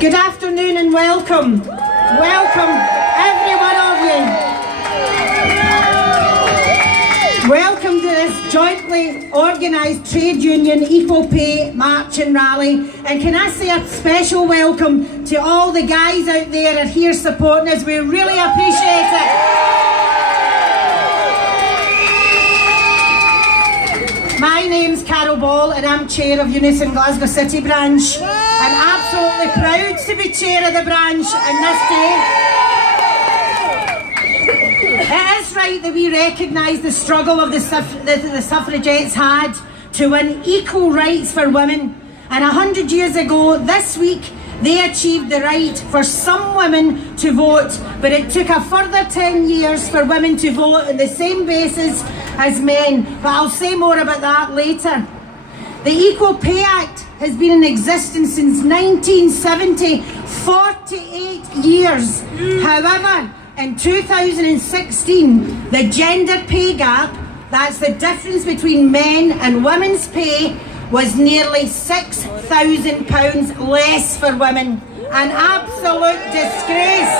Good afternoon and welcome. Welcome, every one of you. Welcome to this jointly organised trade union equal pay march and rally. And can I say a special welcome to all the guys out there that are here supporting us. We really appreciate it. My name's Carol Ball and I'm chair of Unison Glasgow City branch. I'm absolutely proud to be chair of the branch on this day. It is right that we recognise the struggle of the suffragettes had to win equal rights for women. And 100 years ago this week, they achieved the right for some women to vote, but it took a further 10 years for women to vote on the same basis as men. But I'll say more about that later. The Equal Pay Act has been in existence since 1970, 48 years. However, in 2016, the gender pay gap, that's the difference between men and women's pay, was nearly £6,000 less for women. An absolute disgrace.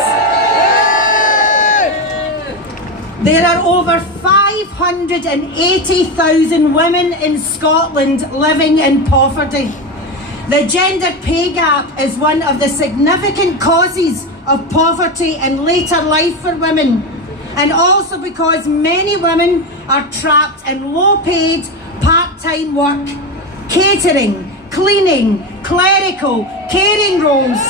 There are over 580,000 women in Scotland living in poverty. The gender pay gap is one of the significant causes of poverty in later life for women, and also because many women are trapped in low-paid, part-time work, catering, cleaning, clerical, caring roles.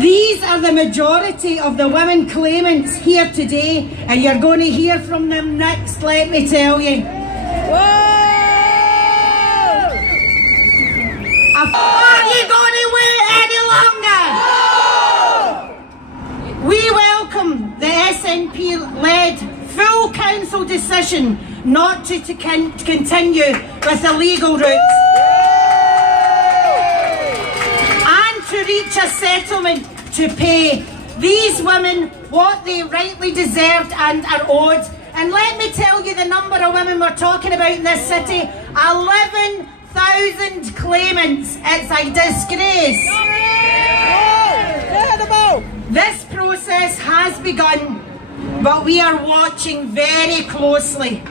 These are the majority of the women claimants here today, and you're going to hear from them next, let me tell you. Are you going to wait any longer? We welcome the SNP-led full council decision not to continue with the legal route and to reach a settlement to pay these women what they rightly deserved and are owed. And let me tell you the number of women we're talking about in this city: 11,000 claimants. It's a disgrace. This process has begun, but we are watching very closely.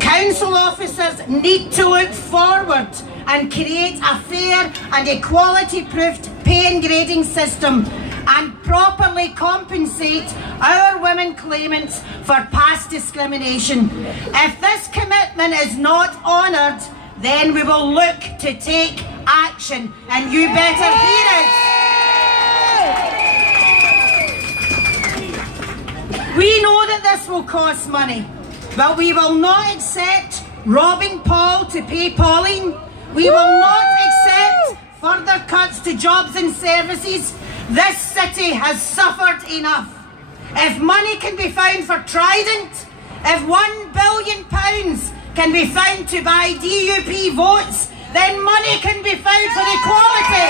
Council officers need to look forward and create a fair and equality-proofed pay and grading system and properly compensate our women claimants for past discrimination. If this commitment is not honoured, then we will look to take action, and you better hear it. We know that this will cost money, but we will not accept robbing Paul to pay Pauline. We will not accept further cuts to jobs and services. This city has suffered enough. If money can be found for Trident, if £1 billion can be found to buy DUP votes, then money can be found for equality.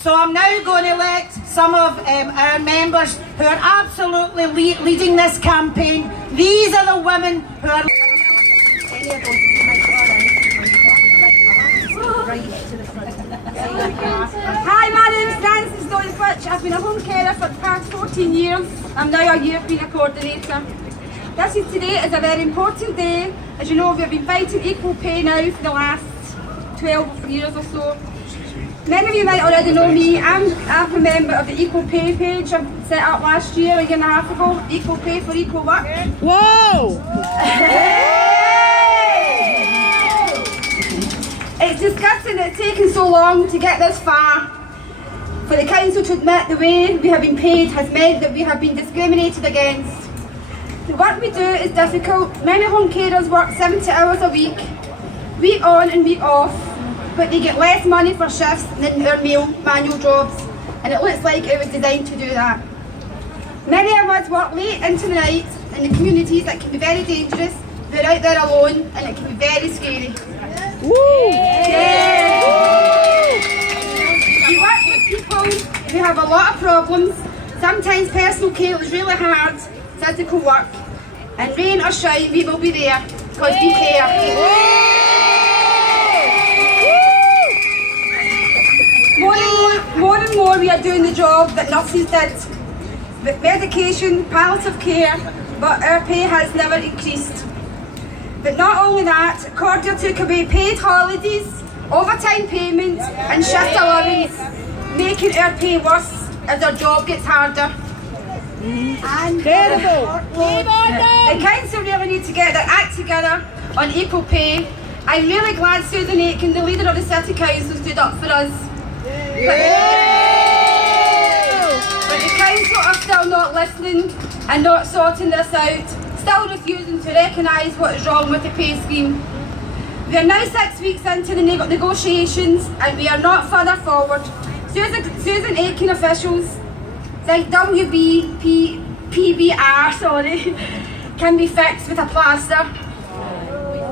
So I'm now going to let some of our members who are absolutely leading this campaign. These are the women who are... Hi, my name's Frances Doyle-Fitch. I've been a home carer for the past 14 years. I'm now a European coordinator. Today is a very important day. As you know, we've been fighting equal pay now for the last 12 years or so. Many of you might already know me. I'm a member of the Equal Pay page I set up last year, a year and a half ago. Equal pay for equal work. Whoa! It's disgusting that it's taken so long to get this far. For the council to admit the way we have been paid has meant that we have been discriminated against. The work we do is difficult. Many home carers work 70 hours a week on and week off, but they get less money for shifts than our male manual jobs. and it looks like it was designed to do that. Many of us work late into the night in the communities that can be very dangerous. We're out there alone and it can be very scary. Woo! You work with people who have a lot of problems. Sometimes personal care is really hard, physical work. And rain or shine, we will be there because we care. More and more we are doing the job that nurses did. With medication, palliative care, but our pay has never increased. But not only that, Cordia took away paid holidays, overtime payments and shift allowance, making our pay worse as our job gets harder. And the council really need to get their act together on equal pay. I'm really glad Susan Aitken, the leader of the City Council, stood up for us. But the council are still not listening and not sorting this out, still refusing to recognise what is wrong with the pay scheme. We are now 6 weeks into the negotiations and we are not further forward. Susan Aitken officials think PBR can be fixed with a plaster.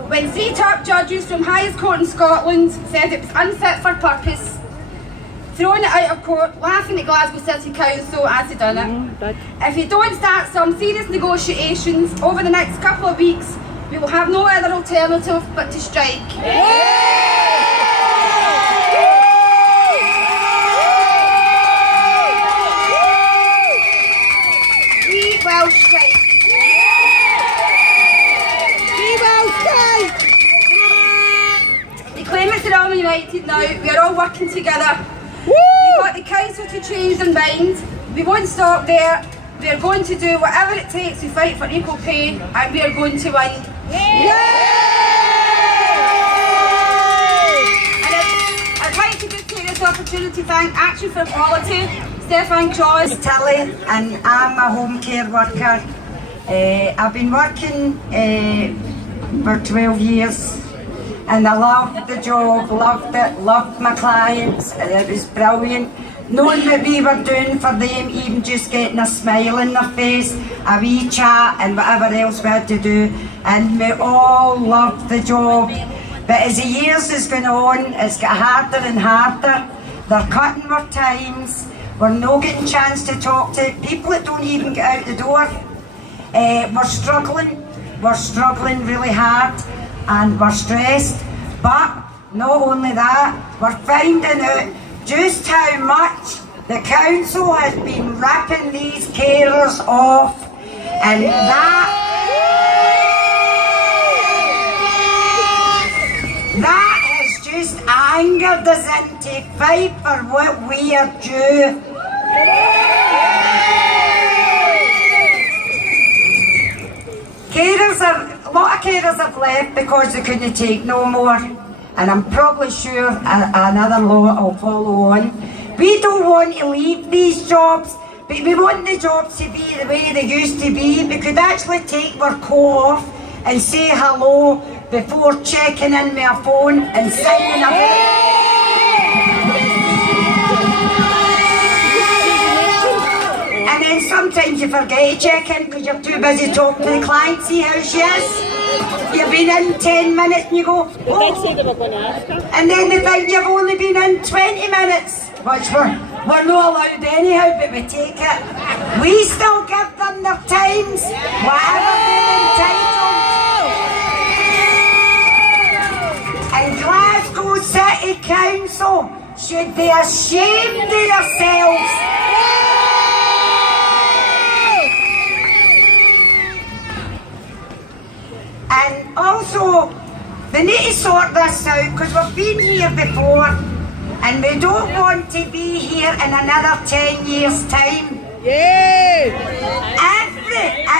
When 3 top judges from highest court in Scotland said it was unfit for purpose, throwing it out of court, laughing at Glasgow City Council as they done it. If we don't start some serious negotiations over the next couple of weeks, we will have no other alternative but to strike. We will strike. The claimants are all united now, we are all working together. We've got the council to change their mind. We won't stop there. We are going to do whatever it takes to fight for equal pay and we are going to win. And I'd like to just take this opportunity to thank Action for Equality, Stefan Cross. Tilly, and I'm a home care worker. I've been working for 12 years and I loved the job, loved it, loved my clients, it was brilliant. Knowing what we were doing for them, even just getting a smile in their face, a wee chat and whatever else we had to do, and we all loved the job. But as the years has gone on, it's got harder and harder. They're cutting our times, we're not getting a chance to talk to people that don't even get out the door. We're struggling really hard and we're stressed, but not only that, we're finding out just how much the council has been ripping these carers off, and that has just angered us into fight for what we are due. A lot of carers have left because they couldn't take no more, and I'm probably sure another lot will follow on. We don't want to leave these jobs, but we want the jobs to be the way they used to be. We could actually take our coat off and say hello before checking in with a phone and signing a book. And then sometimes you forget to check in because you're too busy talking to the client, see how she is. You've been in 10 minutes and you go, oh. And then they think you've only been in 20 minutes, which we're not allowed anyhow, but we take it. We still give them their times, whatever they're entitled. And Glasgow City Council should be ashamed of themselves. And also, they need to sort this out because we've been here before and we don't want to be here in another 10 years' time.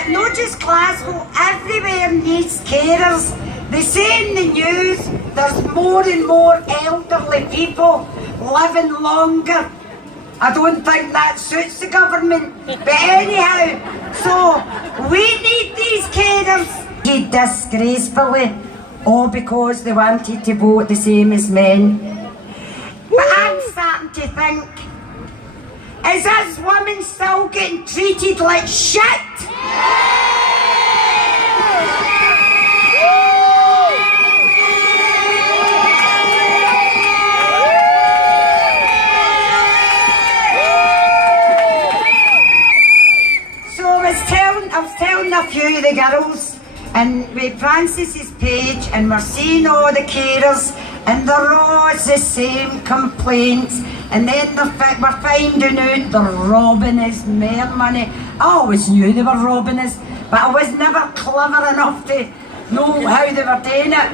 Not just Glasgow, everywhere needs carers. They say in the news there's more and more elderly people living longer. I don't think that suits the government, but anyhow, so we need these carers. Disgracefully, all because they wanted to vote the same as men. But I'm starting to think Is us women still getting treated like shit? So I was telling a few of the girls, and with Francis's page, and we're seeing all the carers, and they're always the same complaints, and then we're finding out they're robbing us more money. I always knew they were robbing us, but I was never clever enough to know how they were doing it.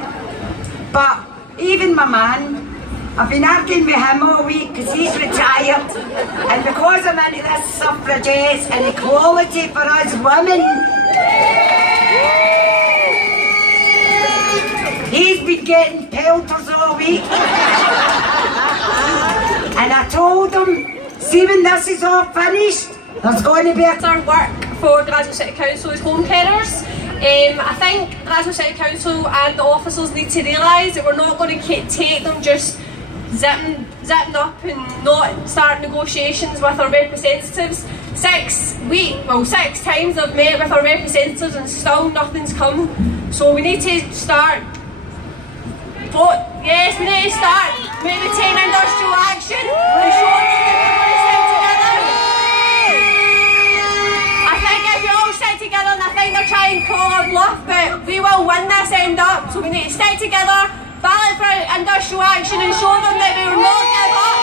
But even my man, I've been arguing with him all week because he's retired, and because I'm into this suffragettes and equality for us women, he's been getting pelters all week. And I told him, see when this is all finished, there's going to be a... Our work for Glasgow City Council is home carers. I think Glasgow City Council and the officers need to realise that we're not going to take them just zipping up and not start negotiations with our representatives. 6 times I've met with our representatives and still nothing's come. So we need to start. Yes, we need to start maybe taking industrial action and showing them that we're going to stick together. I think if we all stick together, and I think they're trying to call our bluff, but we will win this end up. So we need to stick together, ballot for industrial action and show them that we will not give up.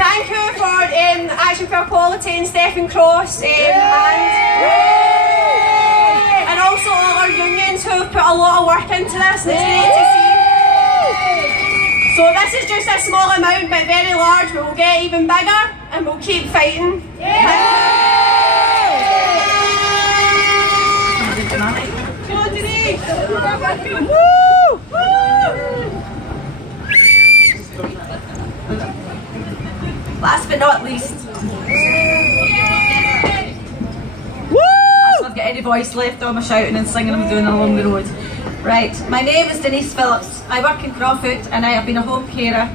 Thank you for Action for Equality and Stephen Cross and also all our unions who have put a lot of work into this, and it's great to see. So this is just a small amount but very large, but we'll get even bigger and we'll keep fighting. Last but not least, I've got any voice left, all my shouting and singing I'm doing along the road. Right, my name is Denise Phillips. I work in Crawford and I have been a home carer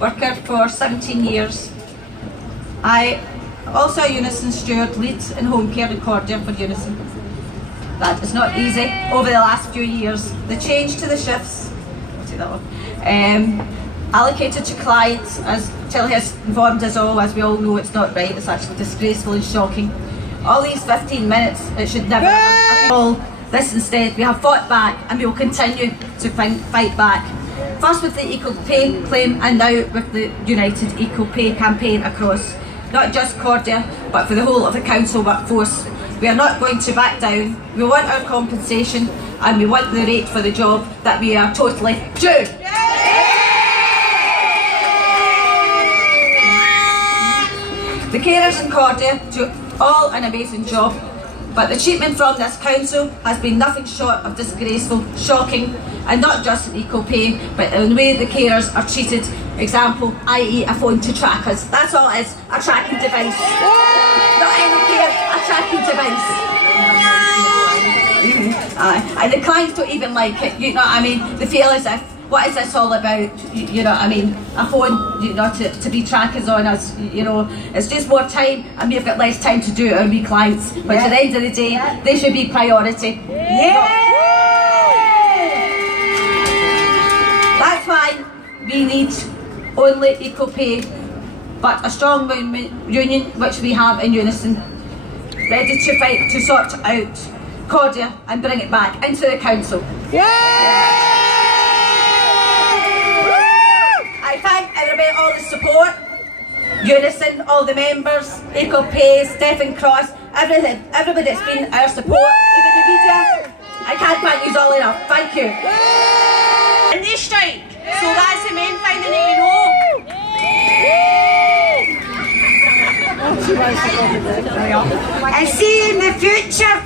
worker for 17 years. I am also a Unison steward, lead in home care in Cordia for Unison. That is not easy over the last few years. The change to the shifts, I'll take that one, allocated to clients, as Tilly has informed us all, as we all know, it's not right, it's actually disgraceful and shocking. All these 15 minutes, it should never have all this. Instead, we have fought back and we will continue to fight back. First with the equal pay claim and now with the United Equal Pay campaign across not just Cordia but for the whole of the council workforce. We are not going to back down. We want our compensation and we want the rate for the job that we are totally due. The carers in Cordia do all an amazing job, but the treatment from this council has been nothing short of disgraceful, shocking, and not just in equal pay, but in the way the carers are treated. Example, i.e. a phone to track us. That's all it is, a tracking device. Not any care, a tracking device. And the clients don't even like it, you know what I mean? They feel as if, what is this all about? You know what I mean? A phone, you know, to be trackers on us, you know. It's just more time and we've got less time to do it on we clients. But at the end of the day, they should be priority. That's why we need only equal pay, but a strong union, which we have in Unison, ready to fight to sort out Cordia and bring it back into the council. I thank everybody, all the support, Unison, all the members, Equal Pay, Stephen Cross, everything, everybody that's been our support, even the media. I can't thank you all enough. Thank you. And they strike, so that's the main thing they need to know. And see in the future,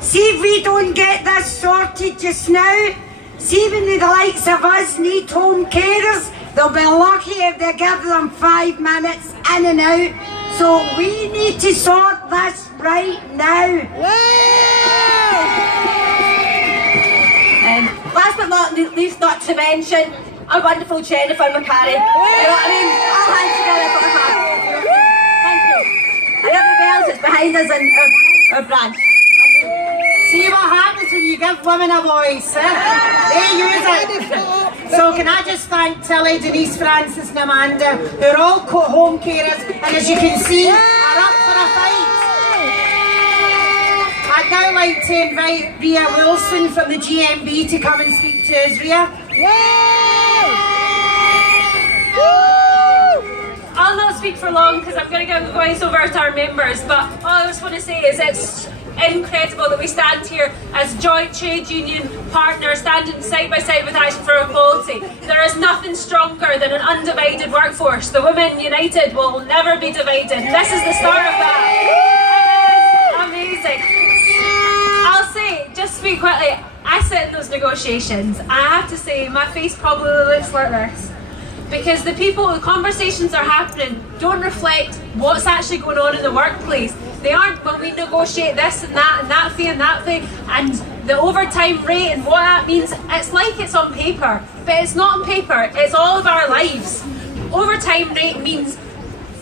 see if we don't get this sorted just now, see when the likes of us need home carers, they'll be lucky if they give them 5 minutes in and out. So we need to sort this right now. Last but not least, not to mention, our wonderful Jennifer McCarry. You know what I mean? All hands together for her. Thank you. And everybody else is behind us in our branch. See what happens when you give women a voice, eh? They use it. So can I just thank Tilly, Denise, Francis and Amanda, who are all home carers, and as you can see, are up for a fight. I'd now like to invite Ria Wilson from the GMB to come and speak to us. Ria? I'll not speak for long because I'm going to give the voice over to our members, but all I just want to say is it's incredible that we stand here as joint trade union partners standing side by side with Action for Equality. There is nothing stronger than an undivided workforce. The women united will never be divided. This is the start of that. It is amazing. I'll say, just speak quickly, I sit in those negotiations and I have to say my face probably looks like this. Because the conversations that are happening don't reflect what's actually going on in the workplace. They aren't when we negotiate this and that fee and that fee, and the overtime rate and what that means. It's like it's on paper, but it's not on paper, it's all of our lives. Overtime rate means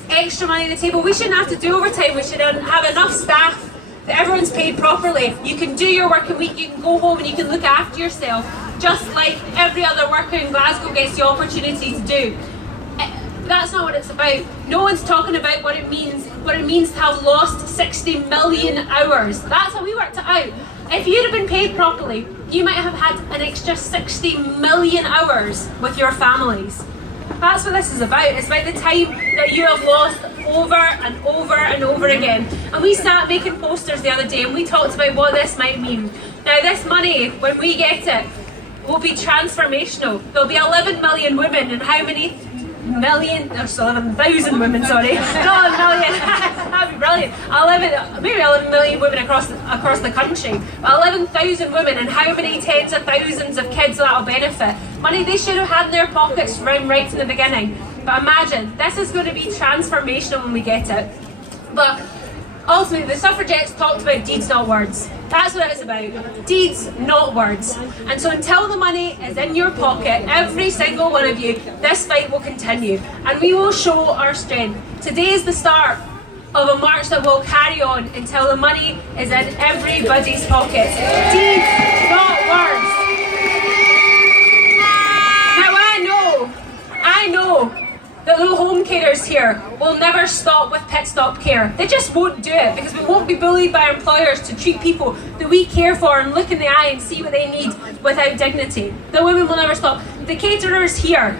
extra money on the table. We shouldn't have to do overtime, we should have enough staff that everyone's paid properly. You can do your working week, you can go home and you can look after yourself, just like every other worker in Glasgow gets the opportunity to do. That's not what it's about. No one's talking about what it means to have lost 60 million hours. That's how we worked it out. If you'd have been paid properly, you might have had an extra 60 million hours with your families. That's what this is about. It's about the time that you have lost over and over and over again. And we sat making posters the other day and we talked about what this might mean. Now this money, when we get it, will be transformational. There'll be 11 million women, and how many million? There's 11,000 women, sorry. Not a million. That'd be brilliant. 11 million women across the country. 11,000 women, and how many tens of thousands of kids that'll benefit? Money they should have had in their pockets right from the beginning. But imagine, this is going to be transformational when we get it. But ultimately, the suffragettes talked about deeds, not words. That's what it's about. Deeds, not words. And so until the money is in your pocket, every single one of you, this fight will continue. And we will show our strength. Today is the start of a march that will carry on until the money is in everybody's pockets. Deeds, not words. Now I know that the home carers here will never stop with pit stop care. They just won't do it because we won't be bullied by our employers to treat people that we care for and look in the eye and see what they need without dignity. The women will never stop. The caterers here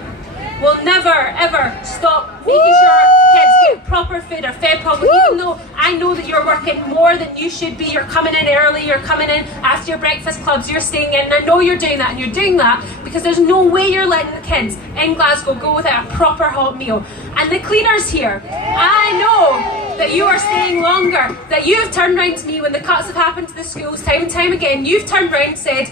will never ever stop making sure kids get proper food or fed properly, even though I know that you're working more than you should be. You're coming in early, you're coming in after your breakfast clubs, you're staying in, and I know you're doing that, and you're doing that because there's no way you're letting the kids in Glasgow go without a proper hot meal. And the cleaners here, I know that you are staying longer, that you have turned around to me when the cuts have happened to the schools time and time again, you've turned around and said,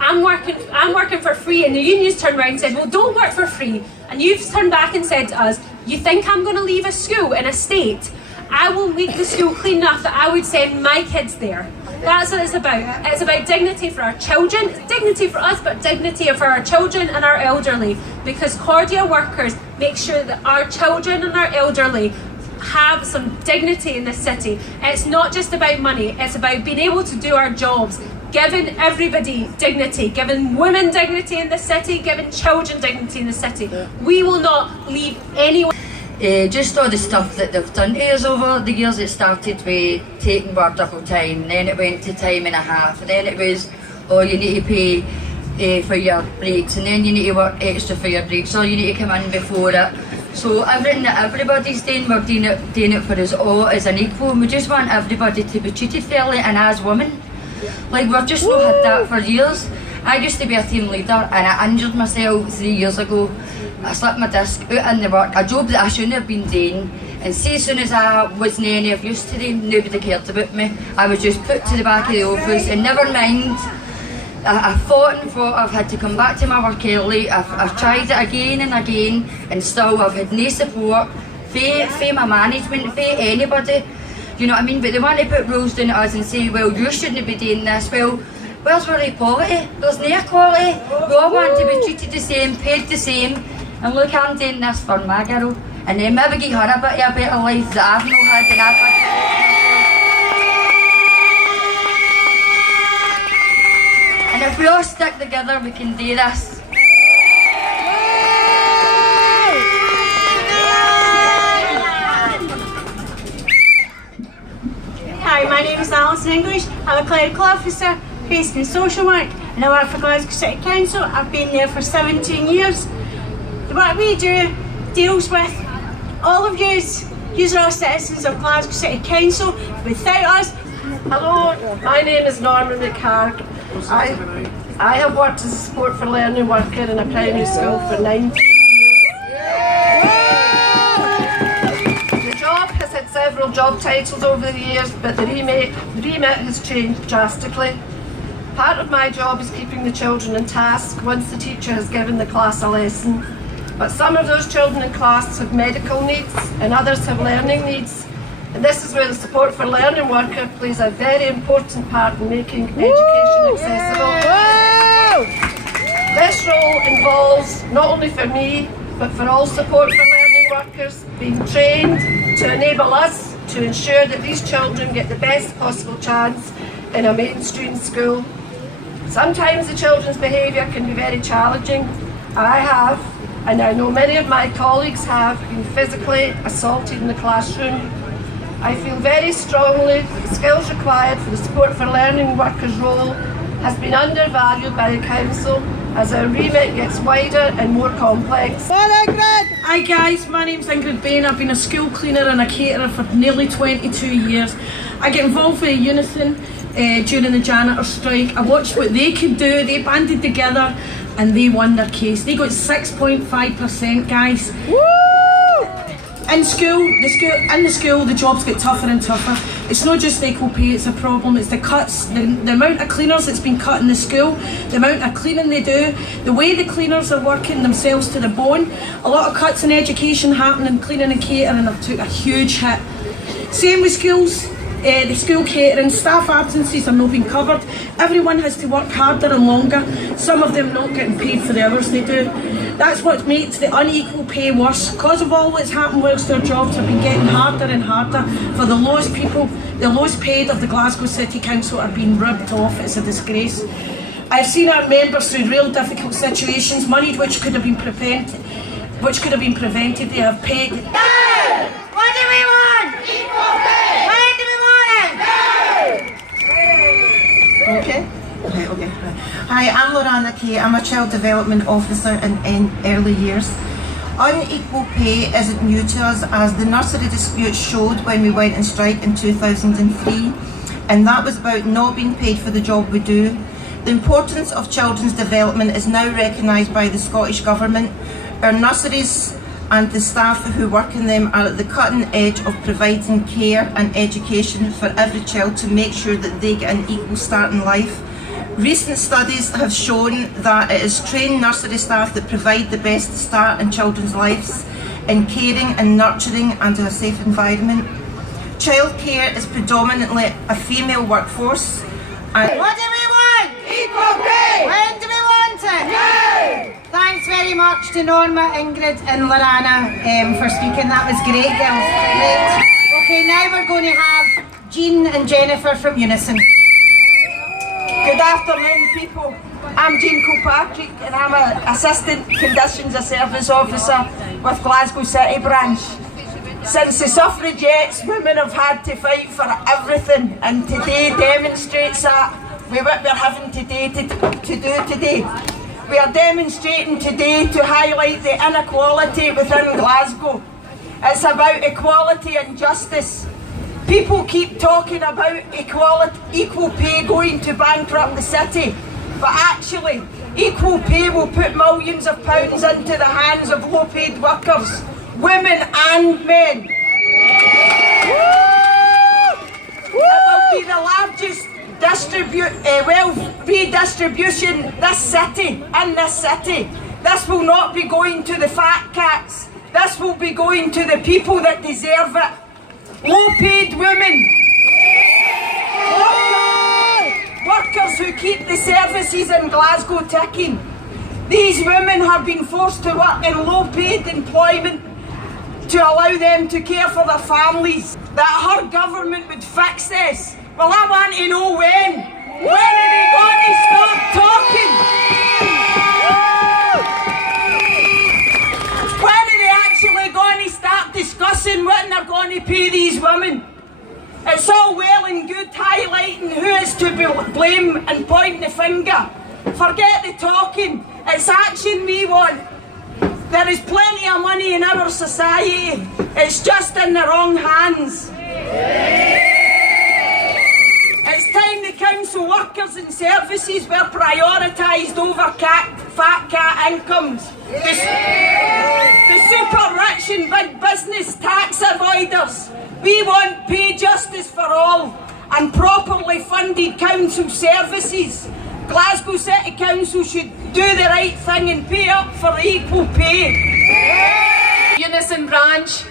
I'm working for free, and the unions turned around and said, well, don't work for free. And you've turned back and said to us, you think I'm going to leave a school in a state? I will make the school clean enough that I would send my kids there. That's what it's about. It's about dignity for our children, dignity for us, but dignity for our children and our elderly. Because Cordia workers make sure that our children and our elderly have some dignity in this city. It's not just about money, it's about being able to do our jobs, giving everybody dignity, giving women dignity in the city, giving children dignity in the city. We will not leave anyone. Just all the stuff that they've done to us over the years. It started with taking work double time, then it went to time and a half, and then it was, oh, you need to pay for your breaks, and then you need to work extra for your breaks, or you need to come in before it. So everything that everybody's doing, we're doing it for us all as an equal, and we just want everybody to be treated fairly, and as women. Like, we've just not had that for years. I used to be a team leader and I injured myself 3 years ago. I slipped my disc out in the work, a job that I shouldn't have been doing. And see, as soon as I wasn't any of use to them, nobody cared about me. I was just put to the back of the office, and never mind. I fought and fought. I've had to come back to my work early. I've tried it again and again, and still I've had no support from my management, from anybody. You know what I mean? But they want to put rules down at us and say, well, you shouldn't be doing this. Well, Where's our equality? There's no equality. We all want to be treated the same, paid the same. And look, I'm doing this for my girl. And then maybe give her a bit of a better life that I've not had and I've had. And if we all stick together, we can do this. Hi, my name is Alison English. I'm a clerical officer based in social work and I work for Glasgow City Council. I've been there for 17 years. What we do deals with all of yous are all citizens of Glasgow City Council. Without us, Hello, my name is Norma McHarg. I have worked as a support for learning worker in a primary school for 19 years. The job has had several job titles over the years, but the remit has changed drastically. Part of my job is keeping the children in task once the teacher has given the class a lesson. But some of those children in class have medical needs and others have learning needs. And this is where the support for learning worker plays a very important part in making education accessible. This role involves, not only for me, but for all support for learning workers, being trained to enable us to ensure that these children get the best possible chance in a mainstream school. Sometimes the children's behaviour can be very challenging. I have, and I know many of my colleagues have, been physically assaulted in the classroom. I feel very strongly that the skills required for the support for learning workers role has been undervalued by the Council as our remit gets wider and more complex. Hi guys, my name's Ingrid Bain. I've been a school cleaner and a caterer for nearly 22 years. I get involved with Unison during the janitor strike. I watched what they could do. They banded together and they won their case. They got 6.5%, guys. In the school, the jobs get tougher and tougher. It's not just equal pay, it's a problem. It's the cuts, the amount of cleaners that's been cut in the school, the amount of cleaning they do, the way the cleaners are working themselves to the bone. A lot of cuts in education happening, cleaning and catering have took a huge hit. Same with schools. The school catering, staff absences are not being covered. Everyone has to work harder and longer. Some of them not getting paid for the hours they do. That's what makes the unequal pay worse. Because of all that's happened whilst their jobs have been getting harder and harder for the lowest people, the lowest paid of the Glasgow City Council are being ripped off. It's a disgrace. I've seen our members through real difficult situations, money which could have been prevented. They have paid. No! What do we want? Equal pay! When do we want it? Okay. Hi, I'm Lorana Kay. I'm a Child Development Officer in early years. Unequal pay isn't new to us, as the nursery dispute showed when we went on strike in 2003, and that was about not being paid for the job we do. The importance of children's development is now recognised by the Scottish Government. Our nurseries and the staff who work in them are at the cutting edge of providing care and education for every child to make sure that they get an equal start in life. Recent studies have shown that it is trained nursery staff that provide the best start in children's lives in caring and nurturing and a safe environment. Childcare is predominantly a female workforce. And What do we want? equal pay! When do we want it? Now! Thanks very much to Norma, Ingrid and Lorana for speaking. That was great, girls. Great. Okay, now we're going to have Jean and Jennifer from Unison. Good afternoon, people. I'm Jean Kilpatrick and I'm an Assistant Conditions of Service Officer with Glasgow City Branch. Since the suffragettes, women have had to fight for everything, and today demonstrates that with what we're having today to do today. We are demonstrating today to highlight the inequality within Glasgow. It's about equality and justice. People keep talking about equal pay going to bankrupt the city, but actually equal pay will put millions of pounds into the hands of low-paid workers, women and men. It will be the largest wealth redistribution in this city. This will not be going to the fat cats. This will be going to the people that deserve it. Low-paid women, workers who keep the services in Glasgow ticking. These women have been forced to work in low-paid employment to allow them to care for their families. That her government would fix this. Well, I want to know when. When are they going to stop talking? When are they actually going to start discussing what they're going to pay these women? It's all well and good highlighting who is to blame and pointing the finger. Forget the talking. It's action we want. There is plenty of money in our society. It's just in the wrong hands. It's time the council workers and services were prioritised over fat cat incomes. The super rich and big business tax avoiders. We want pay justice for all and properly funded council services. Glasgow City Council should do the right thing and pay up for equal pay. Unison branch.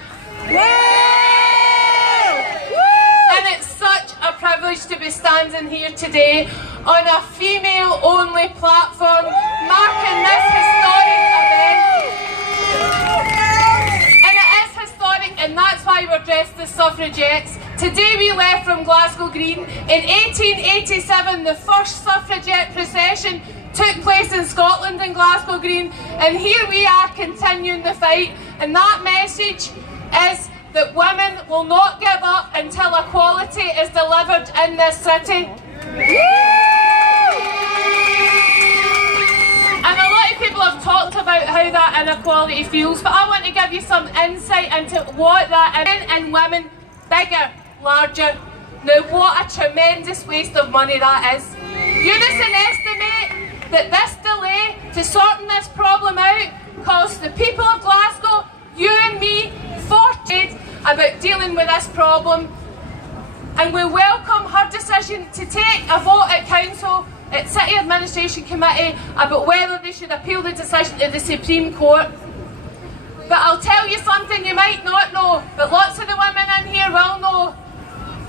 And it's such a privilege to be standing here today on a female-only platform marking this historic event. And it is historic, and that's why we're dressed as suffragettes. Today we left from Glasgow Green. In 1887, the first suffragette procession took place in Scotland in Glasgow Green, and here we are continuing the fight. And that message is that women will not give up until equality is delivered in this city. And a lot of people have talked about how that inequality feels, but I want to give you some insight into what that is. Men and women, bigger, larger. Now what a tremendous waste of money that is. Unison estimate that this delay to sorting this problem out cost the people of Glasgow, you and me, 40 about dealing with this problem. And we welcome her decision to take a vote at council, at City Administration Committee, about whether they should appeal the decision to the Supreme Court. But I'll tell you something you might not know, but lots of the women in here will know.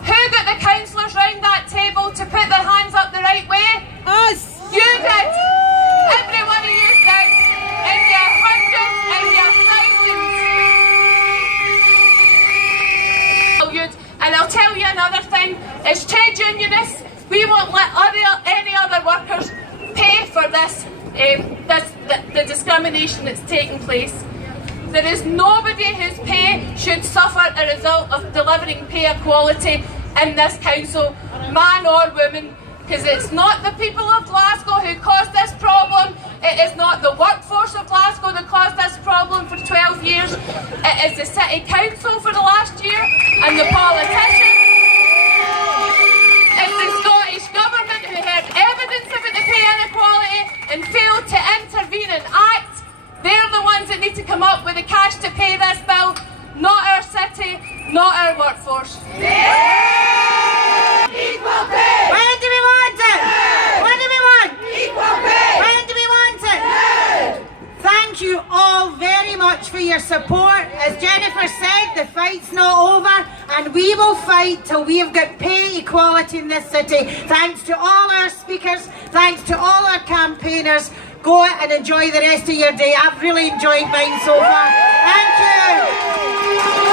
Who got the councillors round that table to put their hands up the right way? Us! You did! Every one of you did! In your hundreds, in your thousands. And I'll tell you another thing, as trade unionists, we won't let any other workers pay for this, the discrimination that's taking place. There is nobody whose pay should suffer a result of delivering pay equality in this council, man or woman, because it's not the people of Glasgow who caused this problem, it is not the workforce of Glasgow that caused this problem for 12 years, it is the City Council for the last year, and the politicians. It's the Scottish Government who heard evidence about the pay inequality and failed to intervene and act. They're the ones that need to come up with the cash to pay this bill, not our city, not our workforce. Equal pay! When do we want it? When do we want? Equal pay! When do we want it? Thank you all very much for your support. As Jennifer said, the fight's not over, and we will fight till we have got pay equality in this city. Thanks to all our speakers, thanks to all our campaigners. Go out and enjoy the rest of your day. I've really enjoyed mine so far. Thank you.